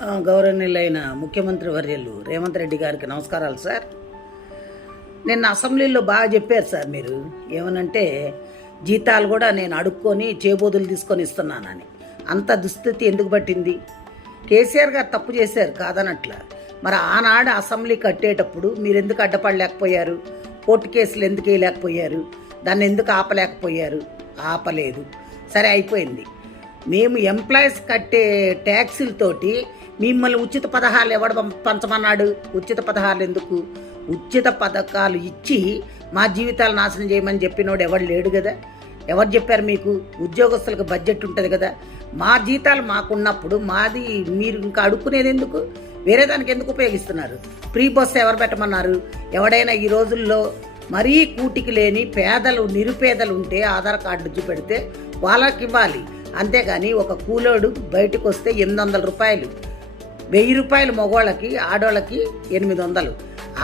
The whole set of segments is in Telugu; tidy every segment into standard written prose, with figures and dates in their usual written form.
గౌరవనీయులైన ముఖ్యమంత్రి వర్యులు రేవంత్ రెడ్డి గారికి నమస్కారాలు సార్. నిన్న అసెంబ్లీలో బాగా చెప్పారు సార్. మీరు ఏమనంటే జీతాలు కూడా నేను అడుక్కొని చేబోదులు తీసుకొని ఇస్తున్నానని. అంత దుస్థితి ఎందుకు పట్టింది? కేసీఆర్ గారు తప్పు చేశారు కాదనట్ల. మరి ఆనాడు అసెంబ్లీ కట్టేటప్పుడు మీరు ఎందుకు అడ్డపడలేకపోయారు? కోర్టు కేసులు ఎందుకు వేయలేకపోయారు? దాన్ని ఎందుకు ఆపలేకపోయారు? ఆపలేదు. సరే, అయిపోయింది. మేము ఎంప్లాయీస్ కట్టే ట్యాక్సులతోటి మిమ్మల్ని ఉచిత పథకాలు ఎవడు పంచమన్నాడు? ఉచిత పథకాలు ఎందుకు? ఉచిత పథకాలు ఇచ్చి మా జీవితాలు నాశనం చేయమని చెప్పినోడు ఎవడు లేడు కదా. ఎవరు చెప్పారు మీకు? ఉద్యోగస్తులకు బడ్జెట్ ఉంటుంది కదా. మా జీతాలు మాకున్నప్పుడు మాది మీరు ఇంకా అడుక్కునేది ఎందుకు? వేరే దానికి ఎందుకు ఉపయోగిస్తున్నారు? ఫ్రీ బస్సు ఎవరు పెట్టమన్నారు? ఎవడైనా ఈ రోజుల్లో మరీ కూటికి లేని పేదలు నిరుపేదలు ఉంటే ఆధార్ కార్డు చూపెడితే వాళ్ళకి ఇవ్వాలి. అంతేగాని ఒక కూలోడు బయటకు వస్తే 800 రూపాయలు, 1000 రూపాయలు మగవాళ్ళకి, ఆడవాళ్ళకి 800.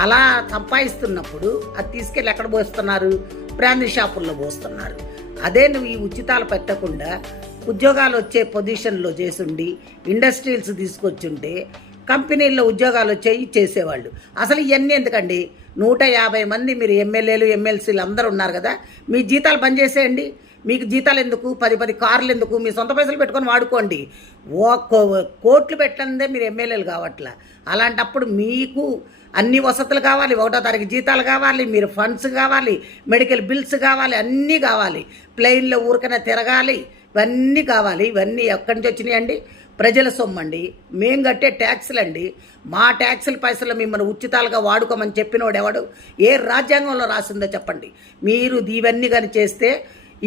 అలా సంపాదిస్తున్నప్పుడు అది తీసుకెళ్ళి ఎక్కడ పోస్తున్నారు? బ్రాందీ షాపుల్లో పోస్తున్నారు. అదే నువ్వు ఈ ఉచితాలు పెట్టకుండా ఉద్యోగాలు వచ్చే పొజిషన్లో చేసుండి ఇండస్ట్రీస్ తీసుకొచ్చుంటే కంపెనీల్లో ఉద్యోగాలు వచ్చేవి చేసేవాళ్ళు. అసలు ఇవన్నీ ఎందుకండి? 150 మంది మీరు ఎమ్మెల్యేలు ఎమ్మెల్సీలు అందరూ ఉన్నారు కదా, మీ జీతాలు బంద్ చేసేయండి. మీకు జీతాలు ఎందుకు? 10 కార్లు ఎందుకు? మీ సొంత పైసలు పెట్టుకొని వాడుకోండి. కోట్లు పెట్టందే మీరు ఎమ్మెల్యేలు కావట్లా. అలాంటప్పుడు మీకు అన్ని వసతులు కావాలి, 1వ తారీఖు జీతాలు కావాలి, మీరు ఫండ్స్ కావాలి, మెడికల్ బిల్స్ కావాలి, అన్నీ కావాలి. ప్లెయిన్లో ఊరికనే తిరగాలి, ఇవన్నీ కావాలి. ఇవన్నీ ఎక్కడి నుంచి వచ్చినాయండి? ప్రజల సొమ్మండి, మేం కట్టే ట్యాక్సులండి. మా ట్యాక్సుల పైసలు మిమ్మల్ని ఉచితాలుగా వాడుకోమని చెప్పినోడు ఎవడు? ఏ రాజ్యాంగంలో రాసిందో చెప్పండి. మీరు ఇవన్నీ కానీ చేస్తే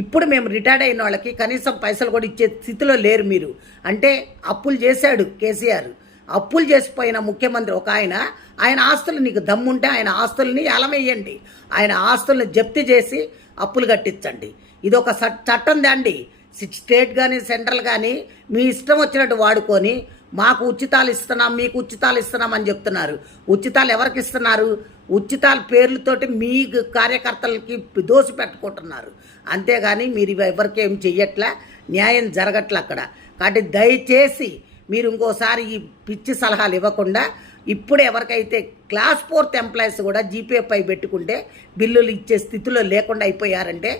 ఇప్పుడు మేము రిటైర్డ్ అయిన వాళ్ళకి కనీసం పైసలు కూడా ఇచ్చే స్థితిలో లేరు మీరు. అంటే అప్పులు చేశాడు కేసీఆర్. అప్పులు చేసిపోయిన ముఖ్యమంత్రి ఒక ఆయన ఆస్తులు, నీకు దమ్ముంటే ఆయన ఆస్తుల్ని ఎలమేయండి. ఆయన ఆస్తుల్ని జప్తు చేసి అప్పులు కట్టించండి. ఇది ఒక చట్టం దాండి. స్టేట్ కానీ సెంట్రల్ కానీ మీ ఇష్టం వచ్చినట్టు వాడుకొని మాకు ఉచితాలు ఇస్తున్నాం, మీకు ఉచితాలు ఇస్తున్నాం అని చెప్తున్నారు. ఉచితాలు ఎవరికి ఇస్తున్నారు? ఉచితాల పేర్లతోటి మీ కార్యకర్తలకి దోసి పెట్టుకుంటున్నారు. అంతేగాని మీరు ఎవరికి ఏం చెయ్యట్లా, న్యాయం జరగట్లే అక్కడ. కాబట్టి దయచేసి మీరు ఇంకోసారి ఈ పిచ్చి సలహాలు ఇవ్వకుండా ఇప్పుడు ఎవరికైతే క్లాస్ 4th ఎంప్లాయీస్ కూడా జీపీఎఫ్ఐ పెట్టుకుంటే బిల్లులు ఇచ్చే స్థితిలో లేకుండా అయిపోయారంటే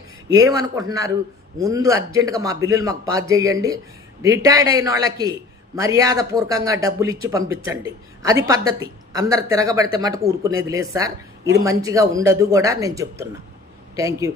ఏమనుకుంటున్నారు? ముందు అర్జెంటుగా మా బిల్లులు మాకు పాస్ చేయండి. రిటైర్డ్ అయిన వాళ్ళకి మర్యాదపూర్వకంగా డబ్బులు ఇచ్చి పంపించండి. అది పద్ధతి. అందరు తిరగబడితే మటుకు ఊరుకునేది లేదు సార్. ఇది మంచిగా ఉండదు కూడా నేను చెప్తున్నా. Thank you.